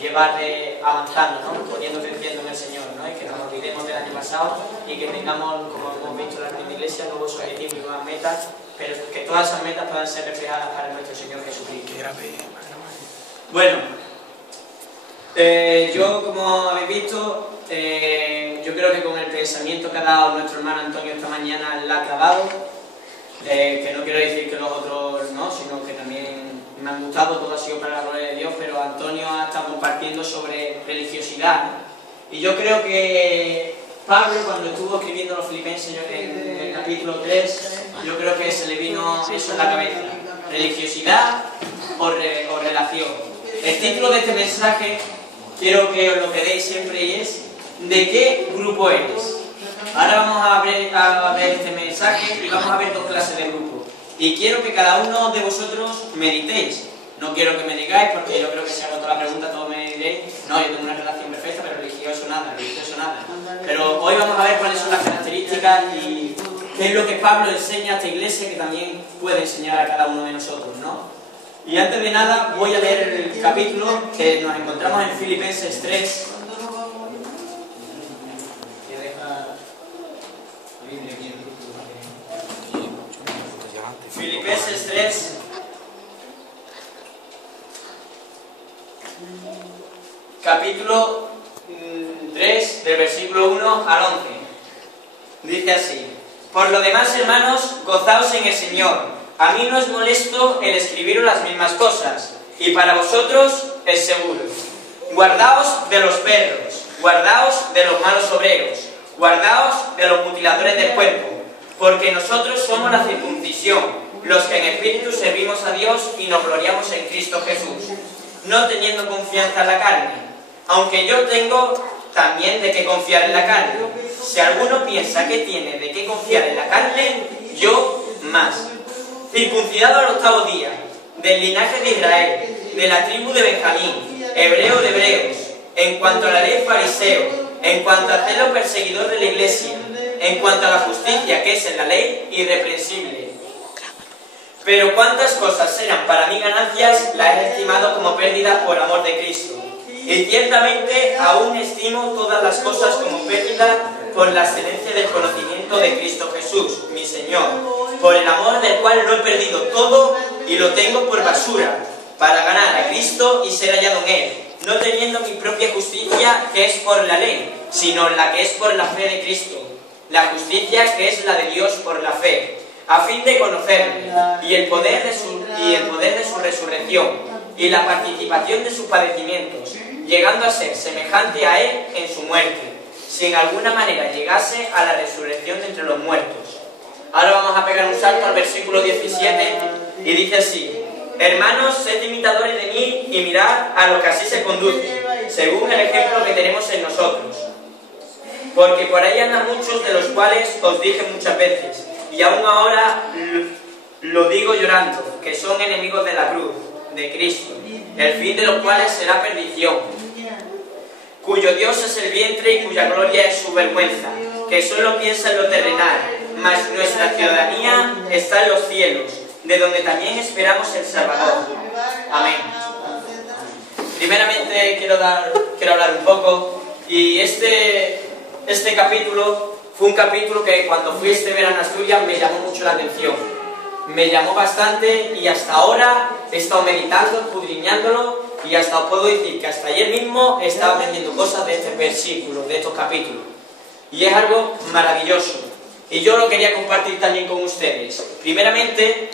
llevar avanzando, ¿no? Poniendo creciendo en el Señor, ¿no? Y que nos olvidemos del año pasado y que tengamos, como hemos visto en la primera iglesia, nuevos objetivos y nuevas metas, pero que todas esas metas puedan ser reflejadas para nuestro Señor Jesucristo. Bueno, yo, como habéis visto, yo creo que con el pensamiento que ha dado nuestro hermano Antonio esta mañana la ha acabado, que no quiero decir que los otros no, sino que también me han gustado, todo ha sido para la gloria de Dios, pero Antonio ha estado compartiendo sobre religiosidad, y yo creo que Pablo, cuando estuvo escribiendo los Filipenses en el capítulo 3, yo creo que se le vino eso en la cabeza: religiosidad o relación. El título de este mensaje quiero que os lo quedéis siempre, y es: ¿de qué grupo eres? Ahora vamos a ver este mensaje y vamos a ver dos clases de grupos, y quiero que cada uno de vosotros meditéis. No quiero que me digáis, porque yo creo que si hago toda la pregunta todos me diréis: no, yo tengo una relación perfecta, pero religioso nada. Pero hoy vamos a ver cuáles son las características y qué es lo que Pablo enseña a esta iglesia, que también puede enseñar a cada uno de nosotros, ¿no? Y antes de nada voy a leer el capítulo que nos encontramos en Filipenses 3. Filipenses 3, capítulo 3, del versículo 1 al 11. Dice así: por lo demás, hermanos, gozaos en el Señor. A mí no es molesto el escribiros las mismas cosas, y para vosotros es seguro. Guardaos de los perros, guardaos de los malos obreros, guardaos de los mutiladores del cuerpo, porque nosotros somos la circuncisión, los que en espíritu servimos a Dios y nos gloriamos en Cristo Jesús, no teniendo confianza en la carne, aunque yo tengo también de qué confiar en la carne. Si alguno piensa que tiene de qué confiar en la carne, yo más. Circuncidado al 8º día, del linaje de Israel, de la tribu de Benjamín, hebreo de hebreos, en cuanto a la ley fariseo, en cuanto a celo perseguidor de la iglesia, en cuanto a la justicia que es en la ley, irreprensible. Pero cuántas cosas eran para mí ganancias, las he estimado como pérdida por amor de Cristo. Y ciertamente aún estimo todas las cosas como pérdida por la excelencia del conocimiento de Cristo Jesús, mi Señor, por el amor del cual lo he perdido todo y lo tengo por basura, para ganar a Cristo y ser hallado en Él, no teniendo mi propia justicia que es por la ley, sino la que es por la fe de Cristo, la justicia que es la de Dios por la fe, a fin de conocerle y el poder de su resurrección y la participación de sus padecimientos, llegando a ser semejante a Él en su muerte, si en alguna manera llegase a la resurrección de entre los muertos. Ahora vamos a pegar un salto al versículo 17 y dice así: hermanos, sed imitadores de mí y mirad a los que así se conducen, según el ejemplo que tenemos en nosotros. Porque por ahí andan muchos, de los cuales os dije muchas veces, y aún ahora lo digo llorando, que son enemigos de la cruz de Cristo, el fin de los cuales será perdición, cuyo Dios es el vientre y cuya gloria es su vergüenza, que solo piensa en lo terrenal, mas nuestra ciudadanía está en los cielos, de donde también esperamos el Salvador. Amén. Primeramente quiero hablar un poco, y este capítulo fue un capítulo que cuando fui este verano a Asturias me llamó mucho la atención. Me llamó bastante, y hasta ahora he estado meditando, escudriñándolo, y hasta os puedo decir que hasta ayer mismo he estado aprendiendo cosas de este versículo, de estos capítulos. Y es algo maravilloso. Y yo lo quería compartir también con ustedes. Primeramente,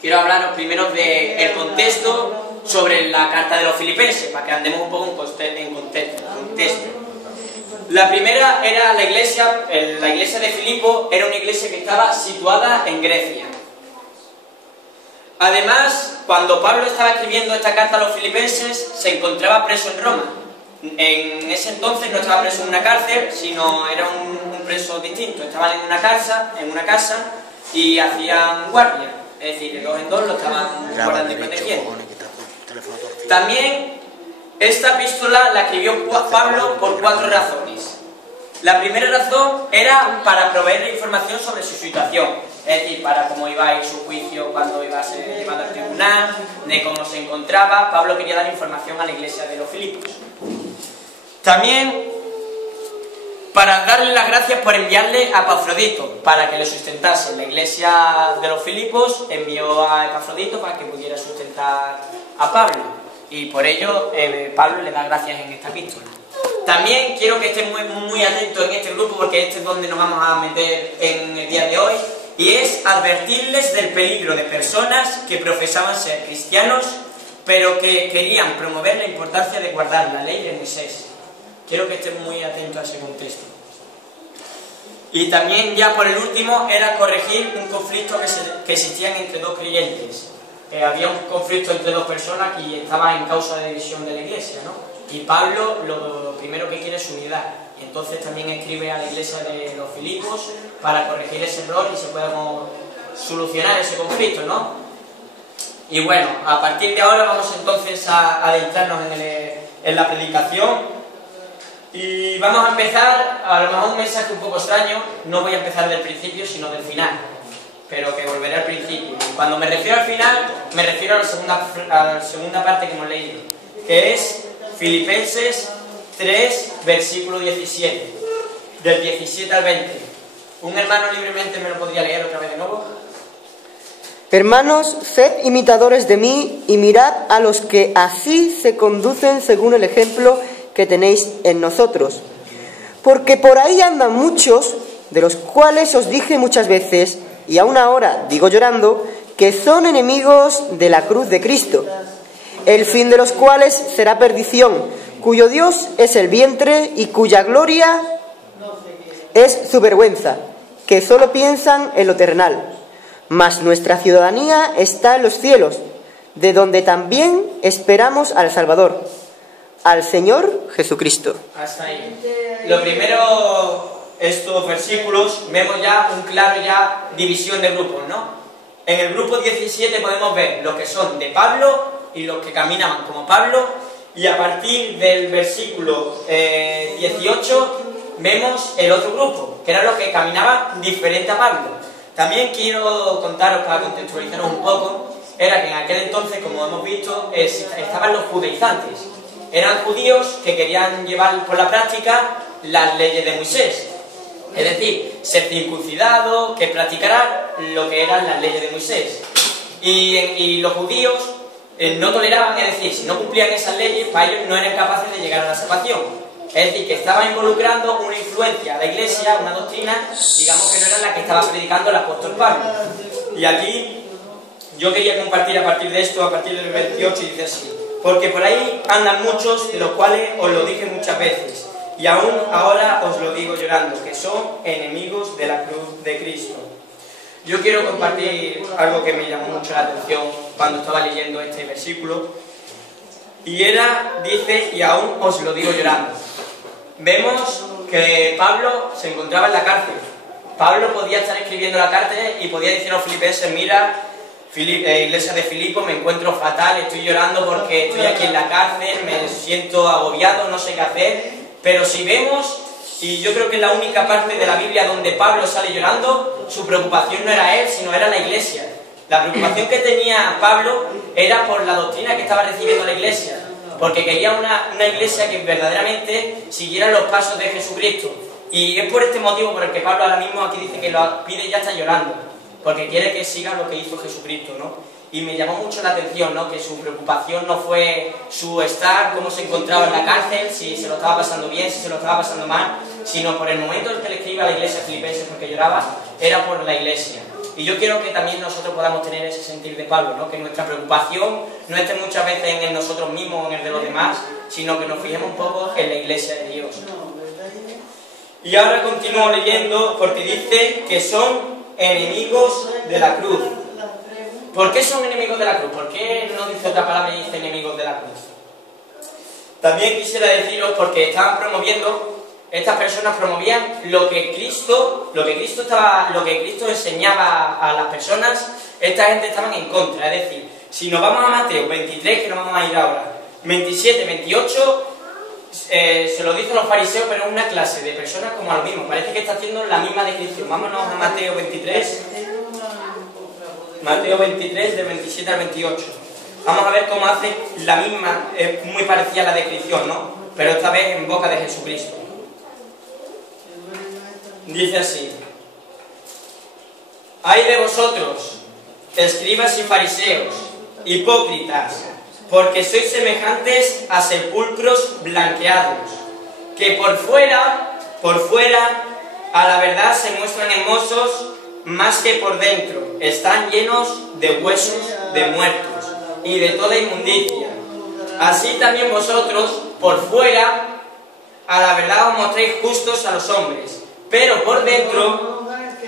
quiero hablaros primero del contexto sobre la carta de los Filipenses, para que andemos un poco en contexto. La primera era la iglesia de Filipo, era una iglesia que estaba situada en Grecia. Además, cuando Pablo estaba escribiendo esta carta a los filipenses, se encontraba preso en Roma. En ese entonces no estaba preso en una cárcel, sino era un preso distinto. Estaban en una casa y hacían guardia. Es decir, de dos en dos lo estaban guardando y protegiendo. También esta epístola la escribió Pablo por 4 razones. La primera razón era para proveer información sobre su situación. es decir, para cómo iba a ir su juicio cuando iba a ser llevado al tribunal, de cómo se encontraba. Pablo quería dar información a la iglesia de los Filipos. También para darle las gracias por enviarle a Epafrodito para que le sustentase. La iglesia de los Filipos envió a Epafrodito para que pudiera sustentar a Pablo, y por ello Pablo le da gracias en esta epístola. También quiero que estén muy atentos en este grupo, porque este es donde nos vamos a meter en el día de hoy, y es advertirles del peligro de personas que profesaban ser cristianos pero que querían promover la importancia de guardar la ley de Moisés. Quiero que estén muy atentos a ese contexto. Y también, ya por el último, era corregir un conflicto que existían entre dos creyentes. Había un conflicto entre dos personas y estaba en causa de división de la iglesia, ¿no? Y Pablo lo primero que quiere es unidad. Y entonces también escribe a la iglesia de los Filipos para corregir ese error y se pueda solucionar ese conflicto, ¿no? Y bueno, a partir de ahora vamos entonces a adentrarnos en la predicación. Y vamos a empezar, a lo mejor un mensaje un poco extraño, no voy a empezar del principio sino del final, pero que volveré al principio. Cuando me refiero al final, me refiero a la segunda parte que hemos leído, que es Filipenses 3, versículo 17, del 17 al 20. ¿Un hermano libremente me lo podría leer otra vez de nuevo? Hermanos, sed imitadores de mí y mirad a los que así se conducen según el ejemplo que tenéis en nosotros. Porque por ahí andan muchos, de los cuales os dije muchas veces, y aún ahora digo llorando, que son enemigos de la cruz de Cristo, el fin de los cuales será perdición, cuyo Dios es el vientre y cuya gloria es su vergüenza, que solo piensan en lo terrenal. Mas nuestra ciudadanía está en los cielos, de donde también esperamos al Salvador, al Señor Jesucristo. Hasta ahí. Lo primero, estos versículos, vemos ya un claro división de grupos, ¿no? En el grupo 17 podemos ver los que son de Pablo y los que caminaban como Pablo, y a partir del versículo 18 vemos el otro grupo, que eran los que caminaban diferente a Pablo. También quiero contaros, para contextualizaros un poco, era que en aquel entonces, como hemos visto, estaban los judaizantes. Eran judíos que querían llevar por la práctica las leyes de Moisés. Es decir, ser circuncidado, que practicaran lo que eran las leyes de Moisés. Y los judíos no toleraban, es decir, si no cumplían esas leyes, para ellos no eran capaces de llegar a la salvación. Es decir, que estaba involucrando una influencia a la iglesia, una doctrina, digamos que no era la que estaba predicando el apóstol Pablo. Y aquí yo quería compartir a partir de esto, a partir del 28, y dice así: porque por ahí andan muchos, de los cuales os lo dije muchas veces, y aún ahora os lo digo llorando, que son enemigos de la cruz de Cristo. Yo quiero compartir algo que me llamó mucho la atención cuando estaba leyendo este versículo, y dice, y aún os lo digo llorando. Vemos que Pablo se encontraba en la cárcel. Pablo podía estar escribiendo la carta y podía decir a los filipenses: mira, iglesia de Filipo, me encuentro fatal, estoy llorando porque estoy aquí en la cárcel, me siento agobiado, no sé qué hacer. Pero si vemos, y yo creo que es la única parte de la Biblia donde Pablo sale llorando, su preocupación no era él, sino era la iglesia. La preocupación que tenía Pablo era por la doctrina que estaba recibiendo la iglesia, porque quería una iglesia que verdaderamente siguiera los pasos de Jesucristo. Y es por este motivo por el que Pablo ahora mismo aquí dice que lo pide y ya está llorando, porque quiere que siga lo que hizo Jesucristo, ¿no? Y me llamó mucho la atención, ¿no?, que su preocupación no fue su estar, cómo se encontraba en la cárcel, si se lo estaba pasando bien, si se lo estaba pasando mal, sino por el momento en el que le escribe a la iglesia filipenses porque lloraba, era por la iglesia. Y yo quiero que también nosotros podamos tener ese sentir de Pablo, ¿no?, que nuestra preocupación no esté muchas veces en nosotros mismos o en el de los demás, sino que nos fijemos un poco en la iglesia de Dios. Y ahora continúo leyendo porque dice que son enemigos de la cruz. ¿Por qué son enemigos de la cruz? ¿Por qué no dice otra palabra y dice enemigos de la cruz? También quisiera deciros, porque estaban promoviendo, estas personas promovían lo que Cristo enseñaba a las personas. Esta gente estaban en contra. Es decir, si nos vamos a Mateo 23, que nos vamos a ir ahora, 27, 28, se lo dicen los fariseos, pero es una clase de personas como a lo mismo. Parece que está haciendo la misma descripción. Vámonos a Mateo 23. Mateo 23, del 27 al 28. Vamos a ver cómo hace la misma, es muy parecida a la descripción, ¿no? Pero esta vez en boca de Jesucristo. Dice así: ¡ay de vosotros, escribas y fariseos, hipócritas, porque sois semejantes a sepulcros blanqueados, que por fuera, a la verdad se muestran hermosos, más que por dentro están llenos de huesos de muertos y de toda inmundicia. Así también vosotros, por fuera, a la verdad os mostráis justos a los hombres, pero por dentro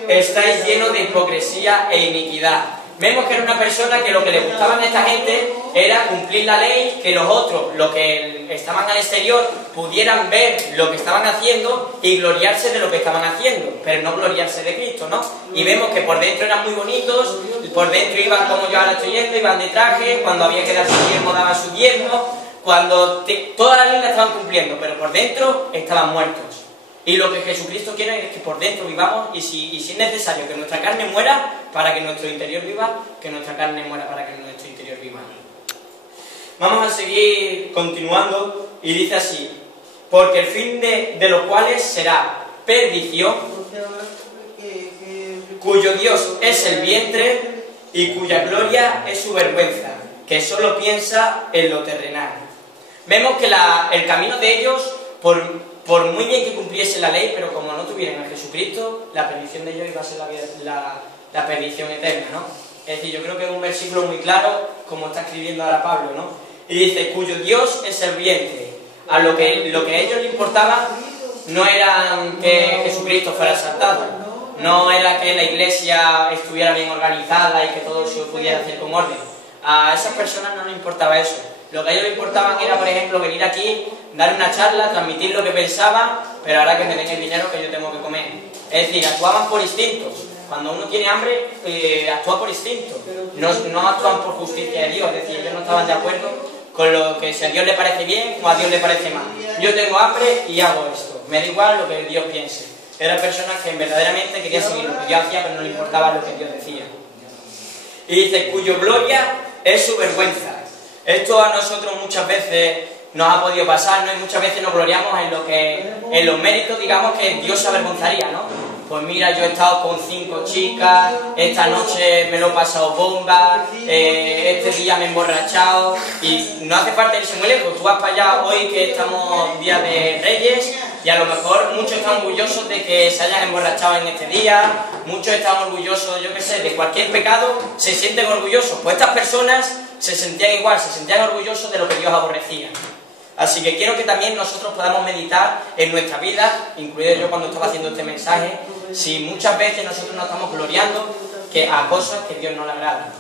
estáis llenos de hipocresía e iniquidad. Vemos que era una persona que lo que le gustaba a esta gente era cumplir la ley, que los otros, los que estaban al exterior, pudieran ver lo que estaban haciendo y gloriarse de lo que estaban haciendo, pero no gloriarse de Cristo, ¿no? Y vemos que por dentro eran muy bonitos, por dentro iban como yo ahora estoy yendo, iban de traje, cuando había que dar su diezmo daban su diezmo, todas las leyes las estaban cumpliendo, pero por dentro estaban muertos. Y lo que Jesucristo quiere es que por dentro vivamos, y si es necesario que nuestra carne muera para que nuestro interior viva, que nuestra carne muera para que nuestro interior viva. Vamos a seguir continuando, y dice así: porque el fin de los cuales será perdición, cuyo Dios es el vientre y cuya gloria es su vergüenza, que solo piensa en lo terrenal. Vemos que el camino de ellos, por muy bien que cumpliese la ley, pero como no tuvieran a Jesucristo, la perdición de ellos iba a ser la perdición eterna, ¿no? Es decir, yo creo que es un versículo muy claro, como está escribiendo ahora Pablo, ¿no? Y dice: cuyo Dios es el vientre. A lo que a ellos les importaba no era que Jesucristo fuera exaltado, no era que la iglesia estuviera bien organizada y que todo se pudiera hacer con orden. A esas personas no les importaba eso. Lo que a ellos les importaba era, por ejemplo, venir aquí, dar una charla, transmitir lo que pensaban, pero ahora que me den el dinero que yo tengo que comer. Es decir, actuaban por instintos. Cuando uno tiene hambre, actúa por instinto. No actúan por justicia de Dios. Es decir, ellos no estaban de acuerdo con lo que si a Dios le parece bien o a Dios le parece mal. Yo tengo hambre y hago esto. Me da igual lo que Dios piense. Eran personas que verdaderamente querían seguir lo que Dios hacía, pero no le importaba lo que Dios decía. Y dice: cuyo gloria es su vergüenza. Esto a nosotros muchas veces nos ha podido pasar, ¿no? Y muchas veces nos gloriamos en los méritos, digamos, que Dios se avergonzaría, ¿no? Pues mira, yo he estado con 5 chicas, esta noche me lo he pasado bomba, este día me he emborrachado, y no hace falta irse muy lejos. Tú vas para allá hoy que estamos día de Reyes, y a lo mejor muchos están orgullosos de que se hayan emborrachado en este día, muchos están orgullosos, yo qué sé, de cualquier pecado, se sienten orgullosos. Pues estas personas se sentían igual, se sentían orgullosos de lo que Dios aborrecía. Así que quiero que también nosotros podamos meditar en nuestra vida, incluido yo cuando estaba haciendo este mensaje, si muchas veces nosotros nos estamos gloriando a cosas que Dios no le agrada.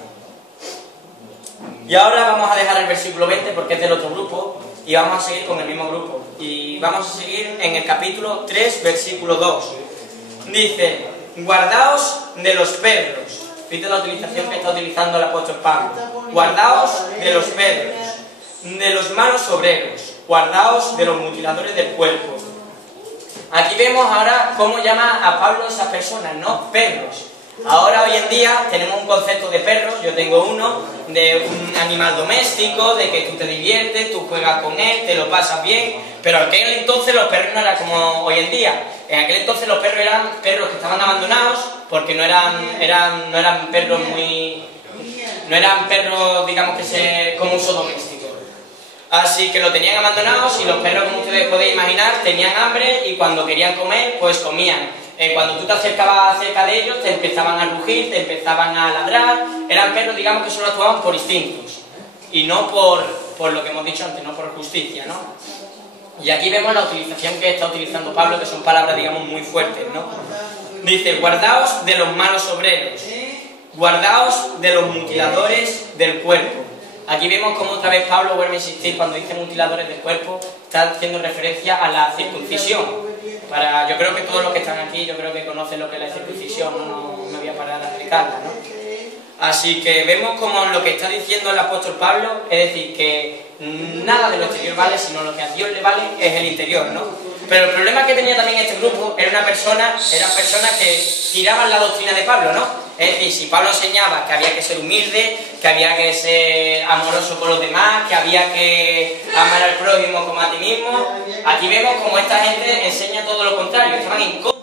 Y ahora vamos a dejar el versículo 20 porque es del otro grupo, y vamos a seguir con el mismo grupo. Y vamos a seguir en el capítulo 3, versículo 2. Dice: guardaos de los perros. Fíjate la utilización que está utilizando el apóstol Pablo. Guardaos de los perros, de los malos obreros, guardaos de los mutiladores del cuerpo. Aquí vemos ahora cómo llama a Pablo a esas personas, ¿no? Perros. Ahora, hoy en día, tenemos un concepto de perros, yo tengo uno, de un animal doméstico, de que tú te diviertes, tú juegas con él, te lo pasas bien, pero en aquel entonces los perros no eran como hoy en día. En aquel entonces los perros eran perros que estaban abandonados, porque no eran perros muy... no eran perros, digamos, como uso doméstico. Así que lo tenían abandonados, y los perros, como ustedes podéis imaginar, tenían hambre y cuando querían comer, pues comían. Cuando tú te acercabas cerca de ellos, te empezaban a rugir, te empezaban a ladrar. Eran perros, digamos, que solo actuaban por instintos y no por lo que hemos dicho antes, no por justicia, ¿no? Y aquí vemos la utilización que está utilizando Pablo, que son palabras, digamos, muy fuertes, ¿no? Dice: guardaos de los malos obreros, guardaos de los mutiladores del cuerpo. Aquí vemos cómo otra vez Pablo vuelve a insistir cuando dice mutiladores del cuerpo, está haciendo referencia a la circuncisión. Yo creo que todos los que están aquí, yo creo que conocen lo que es la circuncisión, no me voy a parar a explicarla, ¿no? Así que vemos como lo que está diciendo el apóstol Pablo, es decir, que nada de lo exterior vale, sino lo que a Dios le vale es el interior, ¿no? Pero el problema que tenía también este grupo eran personas que tiraban la doctrina de Pablo, ¿no? Es decir, si Pablo enseñaba que había que ser humilde, que había que ser amoroso con los demás, que había que amar al prójimo como a ti mismo, aquí vemos como esta gente enseña todo lo contrario, estaban en contra.